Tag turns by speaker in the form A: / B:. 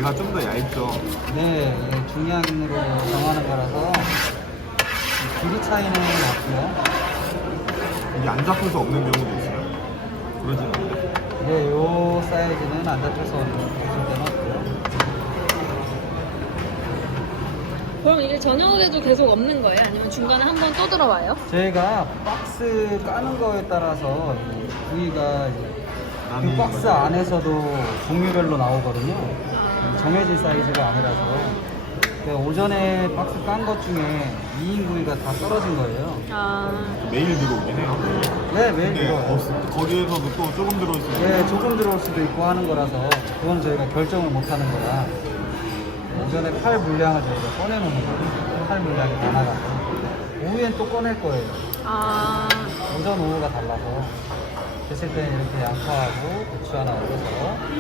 A: 얘가 좀 더 얇죠?
B: 네, 이게 중량으로 정하는 거라서 길이 차이는 없고요.
A: 이게 안 잡혀서 없는 경우도 있어요? 그러진 않아요?
B: 네, 요 사이즈는 안 잡혀서 없을 때는 없고요.
C: 그럼 이게 저녁에도 계속 없는 거예요? 아니면 중간에 한 번 또 들어와요?
B: 저희가 박스 까는 거에 따라서 이 부위가 이제 그
A: 나뉘는
B: 박스
A: 거죠?
B: 안에서도 종류별로 나오거든요. 정해진 사이즈가 아니라서. 그러니까 오전에 박스 깐 것 중에 2인 부위가 다 떨어진 거예요.
C: 아,
A: 매일 들어오긴 해요.
B: 네, 매일
A: 근데
B: 들어와요.
A: 거기에서도 또 조금 들어올 수 있어요.
B: 네, 조금 들어올 수도 있고 하는 거라서 그건 저희가 결정을 못 하는 거라 오전에 팔 물량을 저희가 꺼내놓는 거예요. 팔 물량이 많아가지고 오후엔 또 꺼낼 거예요.
C: 아,
B: 오전 오후가 달라서 됐을 때는 이렇게 양파하고 고추 하나 올려서